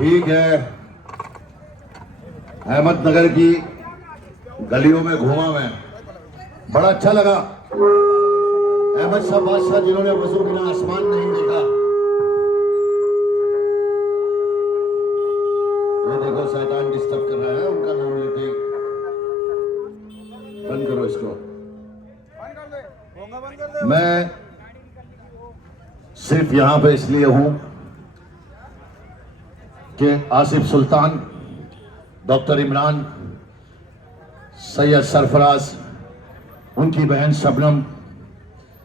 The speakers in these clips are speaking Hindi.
ठीक है, अहमदनगर की गलियों में घूमा मैं, बड़ा अच्छा लगा। अहमद शाह बादशाह जिन्होंने वजू बिना आसमान नहीं देखा। ये देखो शैतान डिस्टर्ब कर रहा है, उनका नाम लेते ही। बंद करो इसको। मैं सिर्फ यहां पे इसलिए हूं कि आसिफ सुल्तान, डॉक्टर इमरान, सैयद सरफराज, उनकी बहन शबनम,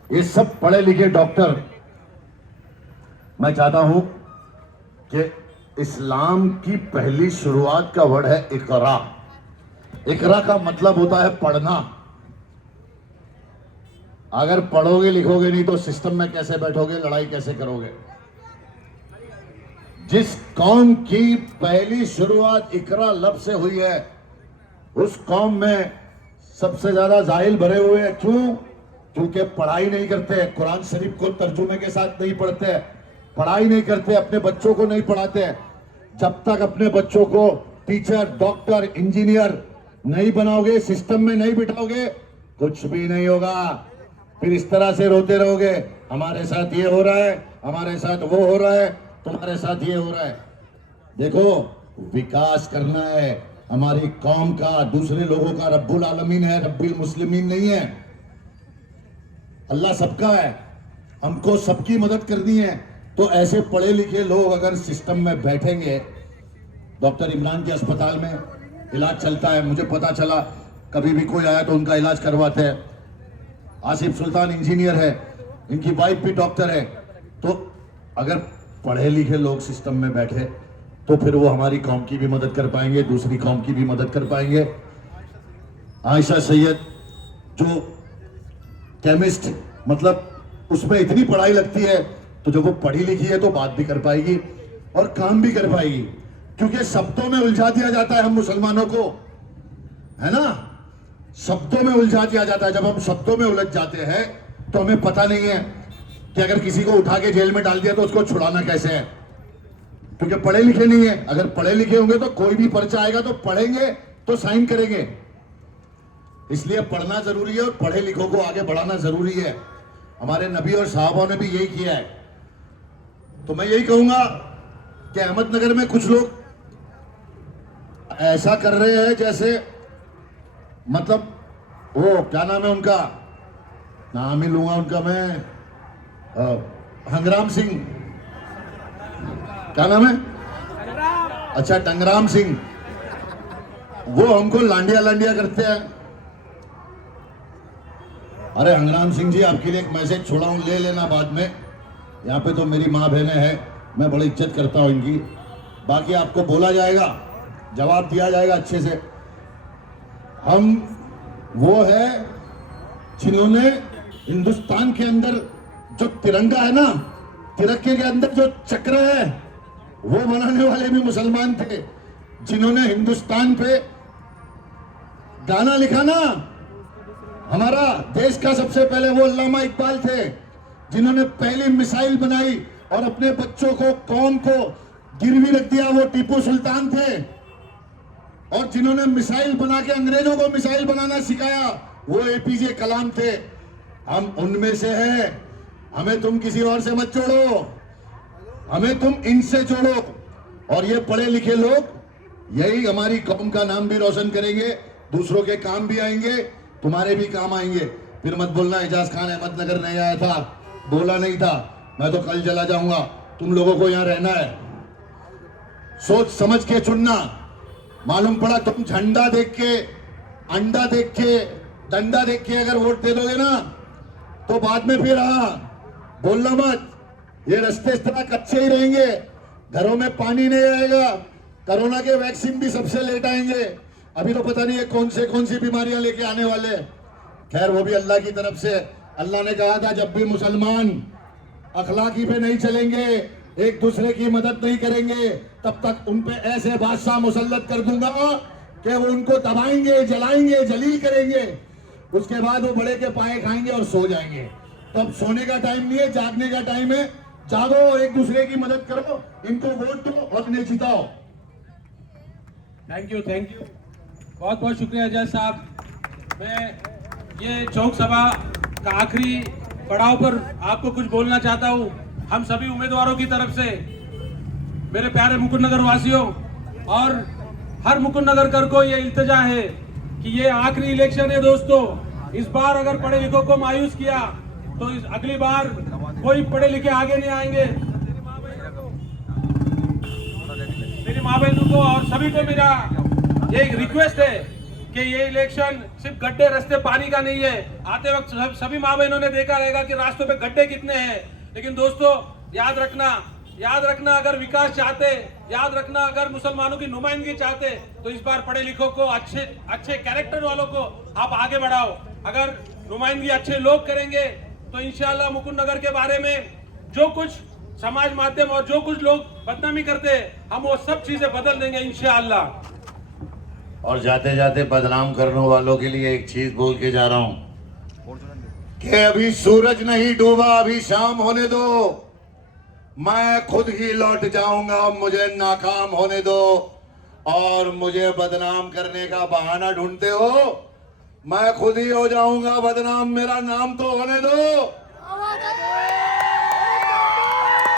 ये सब पढ़े लिखे डॉक्टर। मैं चाहता हूं कि इस्लाम की पहली शुरुआत का वर्ड है इकरा। इकरा का मतलब होता है पढ़ना। अगर पढ़ोगे लिखोगे नहीं तो सिस्टम में कैसे बैठोगे, लड़ाई कैसे करोगे। जिस कौम की पहली शुरुआत इकरा लफ्ज से हुई है, उस कौम में सबसे ज्यादा जाहिल भरे हुए हैं। क्यों? क्योंकि पढ़ाई नहीं करते, कुरान शरीफ को तर्जुमे के साथ नहीं पढ़ते, पढ़ाई नहीं करते, अपने बच्चों को नहीं पढ़ाते। जब तक अपने बच्चों को टीचर, डॉक्टर, इंजीनियर नहीं बनाओगे, सिस्टम में नहीं बिठाओगे, कुछ भी नहीं होगा। फिर इस तरह से रोते रहोगे, हमारे साथ ये हो रहा है, हमारे साथ वो हो रहा है, तुम्हारे साथ ये हो रहा है। देखो, विकास करना है हमारी कौम का, दूसरे लोगों का रब्बुल आलमीन है, रब्बुल मुस्लिमीन नहीं है। अल्लाह सबका है, हमको सबकी मदद करनी है। तो ऐसे पढ़े लिखे लोग अगर सिस्टम में बैठेंगे, डॉक्टर इमरान के अस्पताल में इलाज चलता है, मुझे पता चला, कभी भी कोई आया तो उनका इलाज करवाते हैं। आसिफ सुल्तान इंजीनियर है, इनकी वाइफ भी डॉक्टर है। तो अगर पढ़े लिखे लोग सिस्टम में बैठे तो फिर वो हमारी कौम की भी मदद कर पाएंगे, दूसरी कौम की भी मदद कर पाएंगे। आयशा सैयद जो केमिस्ट, मतलब उसमें इतनी पढ़ाई लगती है, तो जब वो पढ़ी लिखी है तो बात भी कर पाएगी और काम भी कर पाएगी। क्योंकि शब्दों में उलझा दिया जाता है हम मुसलमानों को, है ना, शब्दों में उलझा दिया जाता है। जब हम शब्दों में उलझ जाते हैं तो हमें पता नहीं है कि अगर किसी को उठा के जेल में डाल दिया तो उसको छुड़ाना कैसे है, क्योंकि पढ़े लिखे नहीं है। अगर पढ़े लिखे होंगे तो कोई भी पर्चा आएगा तो पढ़ेंगे, तो साइन करेंगे। इसलिए पढ़ना जरूरी है और पढ़े लिखों को आगे बढ़ाना जरूरी है। हमारे नबी और साहबों ने भी यही किया है। तो मैं यही कहूंगा कि अहमदनगर में कुछ लोग ऐसा कर रहे हैं जैसे, मतलब वो क्या नाम है उनका, नाम ही लूंगा उनका मैं, हंगराम सिंह, क्या नाम है, अच्छा टंगराम सिंह, वो हमको लांडिया लांडिया करते हैं। अरे हंगराम सिंह जी, आपके लिए एक मैसेज छोड़ा हूं, ले लेना बाद में। यहाँ पे तो मेरी माँ बहनें हैं, मैं बड़ी इज्जत करता हूं इनकी। बाकी आपको बोला जाएगा, जवाब दिया जाएगा अच्छे से। हम वो है जिन्होंने हिंदुस्तान के अंदर जो तिरंगा है ना, तिरंगे के अंदर जो चक्र है, वो बनाने वाले भी मुसलमान थे। जिन्होंने हिंदुस्तान पे गाना लिखा ना, हमारा देश का सबसे पहले, वो अल्लामा इकबाल थे। जिन्होंने पहली मिसाइल बनाई और अपने बच्चों को, कौम को गिरवी रख दिया, वो टीपू सुल्तान थे। और जिन्होंने मिसाइल बना के अंग्रेजों को मिसाइल बनाना सिखाया, वो एपीजे कलाम थे। हम उनमें से हैं। हमें तुम किसी और से मत जोड़ो, हमें तुम इनसे जोड़ो। और ये पढ़े लिखे लोग यही हमारी कौम का नाम भी रोशन करेंगे, दूसरों के काम भी आएंगे, तुम्हारे भी काम आएंगे। फिर मत बोलना एजाज खान अहमदनगर नहीं आया था, बोला नहीं था, मैं तो कल चला जाऊंगा। तुम लोगों को यहां रहना है, सोच समझ के चुनना। मालूम पड़ा तुम झंडा देख के, अंडा देख के, डंडा देख के अगर वोट दे दोगे ना, तो बाद में फिर बोलना मत। ये रास्ते इस तरह कच्चे ही रहेंगे, घरों में पानी नहीं आएगा, कोरोना के वैक्सीन भी सबसे लेट आएंगे। अभी तो पता नहीं है कौन सी बीमारियां लेके आने वाले। खैर वो भी अल्लाह की तरफ से। अल्लाह ने कहा था जब भी मुसलमान अखलाकी पे नहीं चलेंगे, एक दूसरे की मदद नहीं करेंगे, तब तक उन पे ऐसे बादशाह मुसल्लत कर दूंगा कि वो उनको दबाएंगे, जलाएंगे, जलील करेंगे। उसके बाद वो बड़े के पाए खाएंगे और सो जाएंगे। तो अब सोने का टाइम नहीं है, जागने का टाइम है। जागो, एक दूसरे की मदद करो, इनको वोट दो और इन्हें जिताओ। थैंक यू, थैंक यू, बहुत बहुत शुक्रिया अजय साहब। मैं ये चौक सभा का आखिरी पड़ाव पर आपको कुछ बोलना चाहता हूँ। हम सभी उम्मीदवारों की तरफ से मेरे प्यारे मुकुंद नगर वासियों और हर मुकुंद नगर कर को ये इल्तिजा है कि ये आखिरी इलेक्शन है दोस्तों। इस बार अगर पढ़े लिखों को मायूस किया तो इस अगली बार कोई पढ़े लिखे आगे नहीं आएंगे। मेरी माँ बहनों को और सभी को मेरा ये एक रिक्वेस्ट है कि ये इलेक्शन सिर्फ गड्ढे रास्ते पानी का नहीं है। आते वक्त सभी माँ बहनों ने देखा रहेगा कि रास्तों पे गड्ढे कितने हैं, लेकिन दोस्तों याद रखना अगर विकास चाहते, याद रखना अगर मुसलमानों की नुमाइंदगी चाहते तो इस बार पढ़े लिखों को, अच्छे कैरेक्टर वालों को आप आगे बढ़ाओ। अगर नुमाइंदगी अच्छे लोग करेंगे तो इंशाल्लाह मुकुंद नगर के बारे में जो कुछ समाज माध्यम और जो कुछ लोग बदनामी करते हैं हम वो सब चीजें बदल देंगे इंशाअल्लाह। और जाते जाते बदनाम करने वालों के लिए एक चीज बोल के जा रहा हूं कि अभी सूरज नहीं डूबा, अभी शाम होने दो, मैं खुद ही लौट जाऊंगा, मुझे नाकाम होने दो। और मुझे बदनाम करने का बहाना ढूंढते हो, मैं खुद ही हो जाऊंगा बदनाम, मेरा नाम तो होने दो।